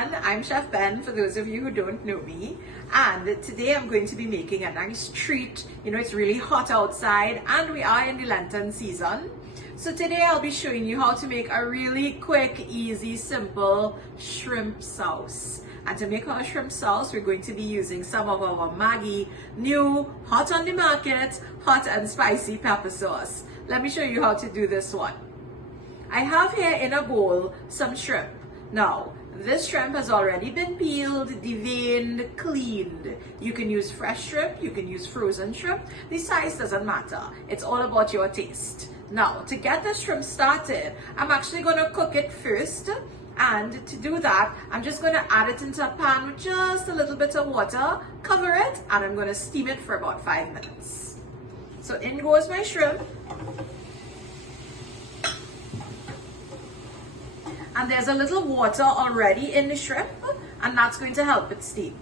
everyone, I'm Chef Ben for those of you who don't know me, and today I'm going to be making a nice treat. You know, it's really hot outside and we are in the Lenten season. So today I'll be showing you how to make a really quick, easy, simple shrimp sauce. And to make our shrimp sauce, we're going to be using some of our MAGGI new, hot on the market, hot and spicy pepper sauce. Let me show you how to do this one. I have here in a bowl some shrimp. Now, this shrimp has already been peeled, deveined, cleaned. You can use fresh shrimp, you can use frozen shrimp. The size doesn't matter. It's all about your taste. Now, to get the shrimp started, I'm actually going to cook it first. And to do that, I'm just going to add it into a pan with just a little bit of water, cover it, and I'm going to steam it for about 5 minutes. So in goes my shrimp. And there's a little water already in the shrimp, and that's going to help it steam.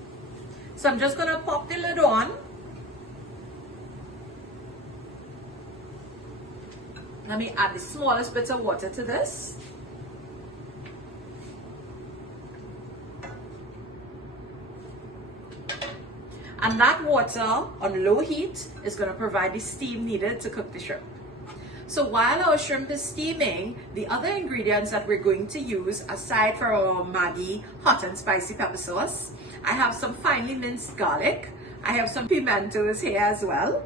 So I'm just going to pop the lid on. Let me add the smallest bit of water to this. And that water on low heat is going to provide the steam needed to cook the shrimp. So while our shrimp is steaming, the other ingredients that we're going to use, aside from our MAGGI hot and spicy pepper sauce, I have some finely minced garlic. I have some pimentos here as well.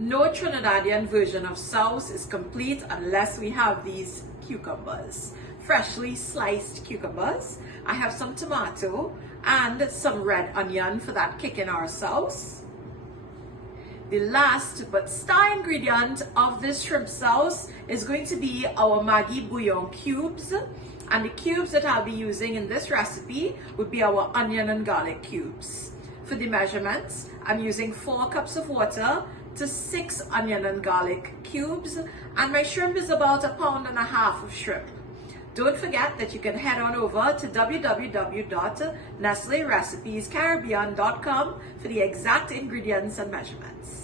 No Trinidadian version of Souse is complete unless we have these cucumbers, freshly sliced cucumbers. I have some tomato and some red onion for that kick in our sauce. The last but star ingredient of this shrimp sauce is going to be our MAGGI bouillon cubes. And the cubes that I'll be using in this recipe would be our onion and garlic cubes. For the measurements, I'm using 4 cups of water to 6 onion and garlic cubes. And my shrimp is about 1.5 pounds of shrimp. Don't forget that you can head on over to www.nestlerecipescaribbean.com for the exact ingredients and measurements.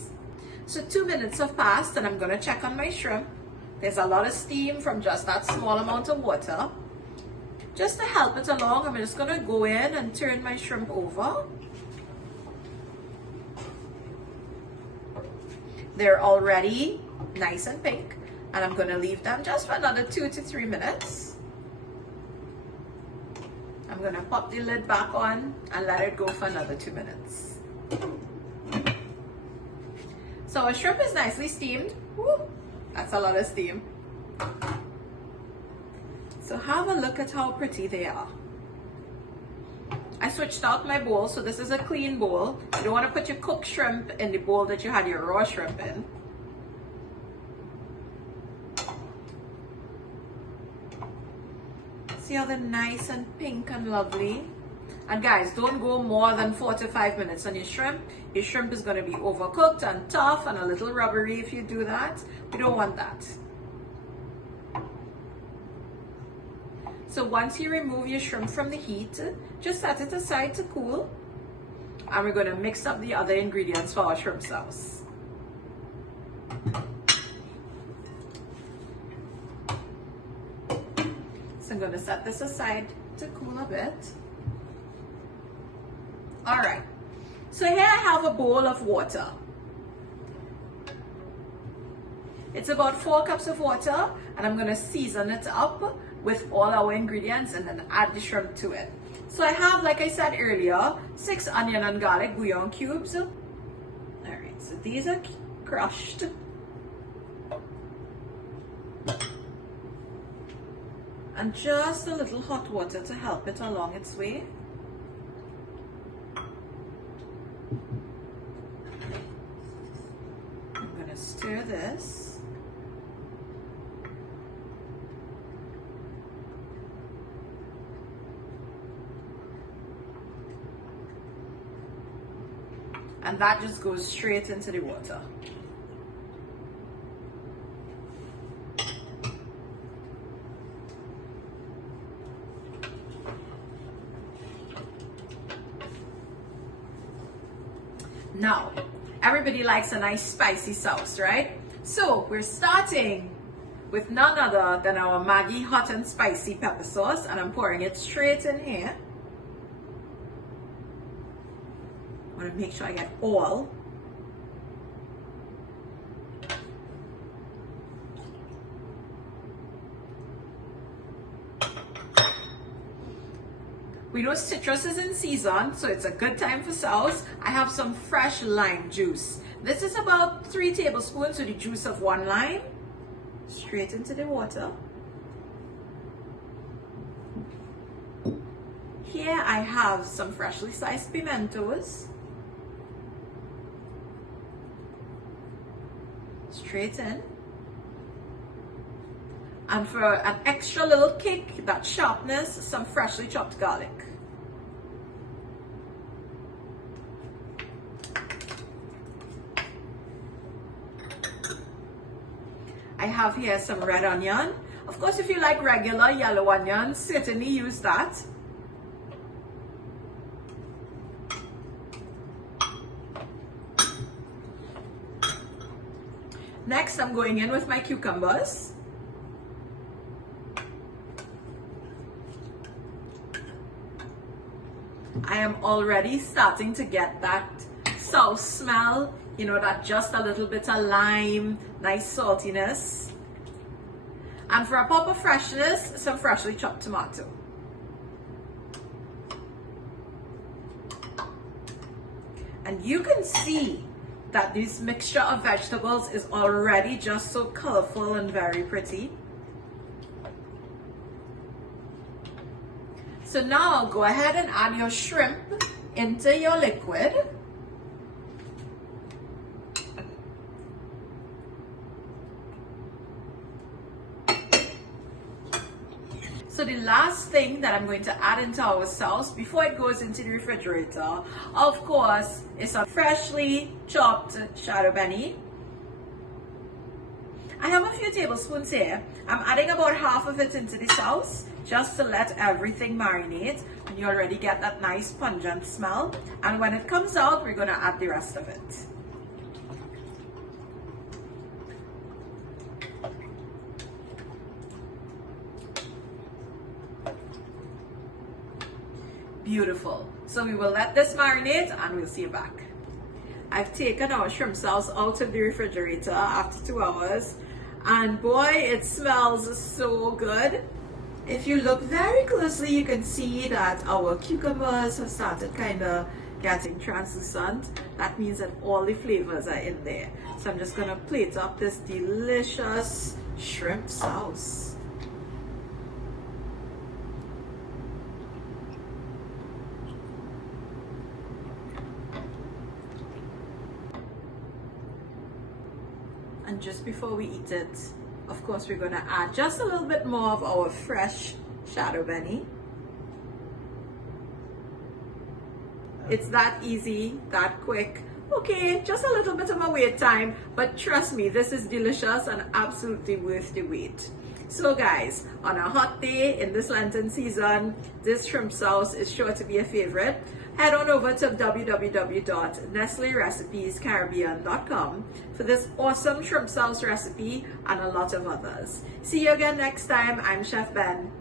So 2 minutes have passed and I'm going to check on my shrimp. There's a lot of steam from just that small amount of water. Just to help it along, I'm just going to go in and turn my shrimp over. They're already nice and pink, and I'm going to leave them just for another 2 to 3 minutes. I'm going to pop the lid back on and let it go for another 2 minutes. So our shrimp is nicely steamed. Woo, that's a lot of steam. So have a look at how pretty they are. I switched out my bowl, so this is a clean bowl. You don't want to put your cooked shrimp in the bowl that you had your raw shrimp in. See how they're nice and pink and lovely? And guys, don't go more than 4 to 5 minutes on your shrimp. Your shrimp is going to be overcooked and tough and a little rubbery if you do that. We don't want that. So once you remove your shrimp from the heat, just set it aside to cool. And we're going to mix up the other ingredients for our shrimp sauce. So I'm going to set this aside to cool a bit. All right, so here I have a bowl of water. It's about 4 cups of water, and I'm going to season it up with all our ingredients and then add the shrimp to it. So I have, like I said earlier, 6 onion and garlic bouillon cubes. All right, so these are crushed. And just a little hot water to help it along its way. I'm going to stir this. And that just goes straight into the water. Now, everybody likes a nice spicy sauce, right? So we're starting with none other than our Maggi hot and spicy pepper sauce, and I'm pouring it straight in here. I want to make sure I get all. We know citrus is in season, so it's a good time for Souse. I have some fresh lime juice. This is about 3 tablespoons of the juice of 1 lime. Straight into the water. Here I have some freshly sliced pimentos. Straight in. And for an extra little kick, that sharpness, some freshly chopped garlic. I have here some red onion. Of course, if you like regular yellow onion, certainly use that. Next, I'm going in with my cucumbers. I am already starting to get that Souse smell, you know, that just a little bit of lime, nice saltiness. And for a pop of freshness, some freshly chopped tomato. And you can see that this mixture of vegetables is already just so colorful and very pretty. So now go ahead and add your shrimp into your liquid. So the last thing that I'm going to add into our sauce before it goes into the refrigerator, of course, is some freshly chopped shadow benny. I have a few tablespoons here. I'm adding about half of it into the sauce just to let everything marinate, and you already get that nice pungent smell. And when it comes out, we're going to add the rest of it. Beautiful. So we will let this marinate and we'll see you back. I've taken our shrimp sauce out of the refrigerator after 2 hours, and boy, it smells so good. If you look very closely, you can see that our cucumbers have started kind of getting translucent. That means that all the flavors are in there. So I'm just going to plate up this delicious shrimp sauce. And just before we eat it, of course, we're going to add just a little bit more of our fresh shadow benny. It's that easy, that quick. Okay, just a little bit of a wait time, but trust me, this is delicious and absolutely worth the wait. So guys, on a hot day in this Lenten season, this shrimp sauce is sure to be a favorite. Head on over to www.nestlerecipescaribbean.com for this awesome shrimp sauce recipe and a lot of others. See you again next time. I'm Chef Ben.